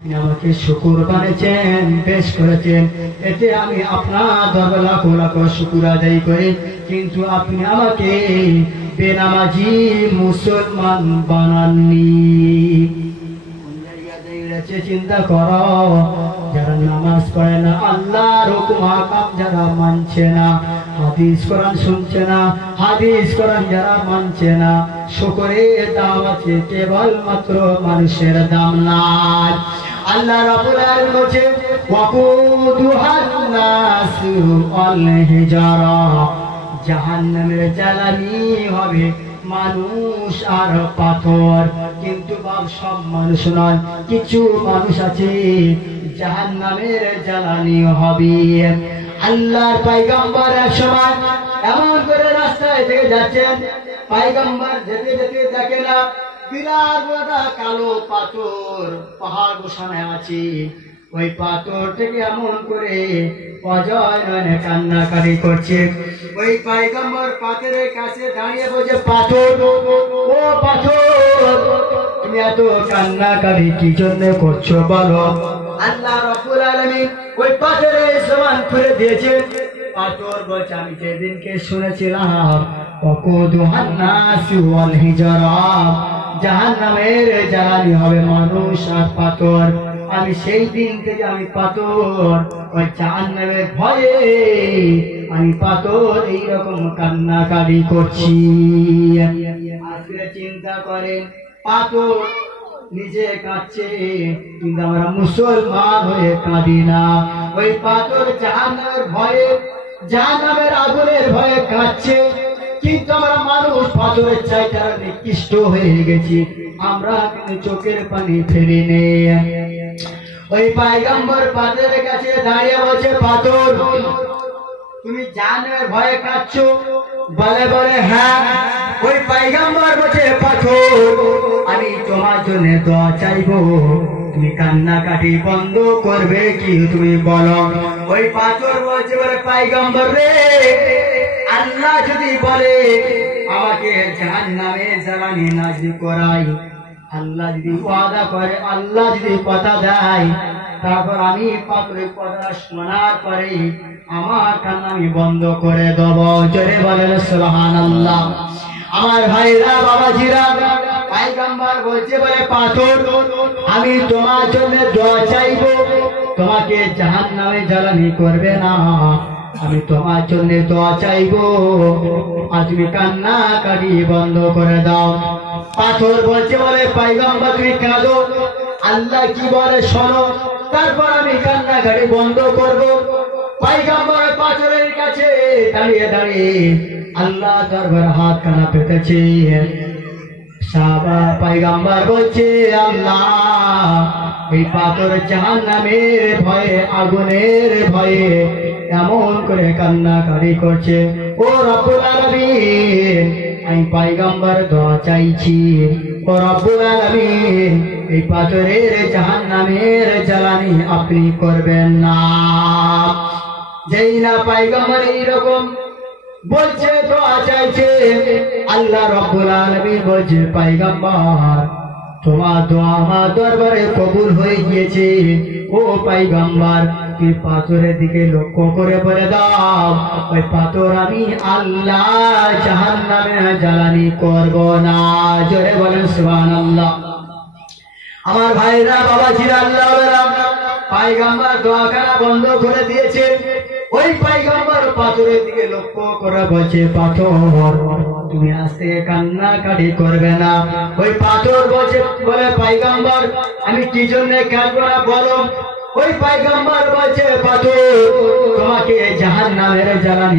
আমাকে শুকুর বানিয়েছেন, পেশ করেছেন, এতে আমি আপনার দরবারে লাখো লাখো শুকুর আদায় করি। কিন্তু আপনি আমাকে বেনামাজি মুসলমান বানাননি। কোন জায়গাতে গেছে চিন্তা করো। যারা নামাজ পড়ে না, আল্লাহর হুকুম হাকাম যারা মানছে না, হাদিস কোরআন শুনছে না, হাদিস কোরআন যারা মানছে না, শুকরের দাম আছে, কেবলমাত্র মানুষের দাম নাই। আল্লাহ রাব্বুল আলামিন বলেছে ওয়াকুদুহান নাসু ওয়াল হিজারা, জাহান্নামের জ্বালানি হবে মানুষ আর পাথর। কিন্তু সব মানুষ নয়, কিছু মানুষ আছে জাহান্নামের জ্বালানি হবে। আল্লাহর পয়গম্বর এক সময় এমন করে রাস্তায় থেকে যাচ্ছেন, পয়গম্বর যেতে যেতে দেখে না বিরাট বড় কালো পাথর পাহাড় বসানো আছে। ওই পাথর থেকে এমন করে অজয় নয়নে কান্নাকাটি করছে। ওই পয়গম্বর পাথরের কাছে দাঁড়িয়ে বলছে, পাথর ও পাথর, তুমি এত কান্নাকাটি কি জন্য করছো বলো? আল্লাহ রাব্বুল আলামিন ওই পাথরের সমান করে দিয়েছে। পাথর বলছে, আমি যেদিনকে শুনেছিলাম ওয়াকুদুহান নাসু ওয়াল হিজারা, জাহান্নামের জ্বালানি হবে মানুষ আর পাথর, আমি সেই দিন থেকে আমি পাথর ওই জাহান্নামের ভয়ে আমি পাথর এইরকম কান্নাকাটি করছি। আজকে চিন্তা করেন, পাথর নিজে কাঁদছে, কিন্তু আমরা মুসলমান হয়ে কাঁদি না। ওই পাথর জাহান্নামের ভয়ে, জাহান্নামের আগুনের ভয়ে কাঁদছে, কিন্তু আমরা মানুষ পাথরের চাইতে আরো নিকৃষ্ট হয়ে গেছি। আমরা কিন্তু চোখের পানি ফেলি নেই। ওই পয়গম্বর পাথরের কাছে দাঁড়িয়ে বলছে, পাথর তুমি জাহান্নামের ভয়ে কাঁদছো? বলে বলে হ্যাঁ। ওই পয়গম্বর বলছে, পাথর আমি তোমার জন্য দোয়া চাইবো, তুমি কান্নাকাটি বন্ধ করবে কি তুমি বলো? ওই পাথর বলছে, বলে পয়গম্বর রে, আল্লাহ যদি বলে আমাকে জাহান্নামে জ্বালানি নাজিল করাই, আল্লাহ যদি ওয়াদা করে, আল্লাহ যদি কথা দেয়, তারপর আমি পাথরের কথা শোনার পরে আমার কান্না আমি বন্ধ করে দেব। জোরে বলেন সুবহানাল্লাহ। আমার ভাইরা বাবাজিরা, পয়গম্বর বলছে, বলে পাথর আমি তোমার জন্য দোয়া চাইবো, তোমাকে জাহান্নামে জ্বালানি করবে না, আমি তোমার জন্য দোয়া চাইবো, আর তুমি কান্নাকাটি বন্ধ করে দাও। পাথর বলছে, বলে পয়গম্বর তুমি কাঁদো, আল্লাহ কি বলে শোনো, তারপর আমি কান্নাকাটি বন্ধ করব। পয়গম্বর পাথরের কাছে দাঁড়িয়ে দাঁড়িয়ে আল্লাহ দরবারে হাত কানা পেতেছে। সাহাবা পয়গম্বর বলছে, আল্লাহ এই পাথর জাহান্নামের ভয়ে, আগুনের ভয়ে এমন করে কান্নাকাটি করছে। ও রব্বুল আলামিন, আমি পয়গম্বর দোয়া চাইছি, ও রব্বুল আলামিন এই পাথরের জাহান্নামের জ্বালানি আপনি করবেন না। যেই না পয়গম্বর এইরকম বলছে, দোয়া চাইছে, আল্লাহ রাব্বুল আলামিন বলছে, পয়গম্বর তোমার দোয়া আমার দরবারে কবুল হয়ে গিয়েছে। ও পয়গম্বর তুই পাথরের দিকে লক্ষ্য করে বলে দাও, ওই পাথর আমি আল্লাহ জাহান্নামে জ্বালানি করব না। জোরে বলেন সুবহানাল্লাহ। আমার ভাইরা বাবাজিরা, আল্লাহ পয়গম্বর দোয়া করা বন্ধ করে দিয়েছে। ওই পয়গম্বর পাথরের দিকে লক্ষ্য করে বলছে, পাথর তুমি আস্তে কান্নাকাটি করবে না। ওই পাথর বলছে, বলে পয়গম্বর আমি কি জন্য কাঁদবো না বলো? ওই পয়গম্বর বলছে, পাথর তোমাকে জাহান্নামের জ্বালানি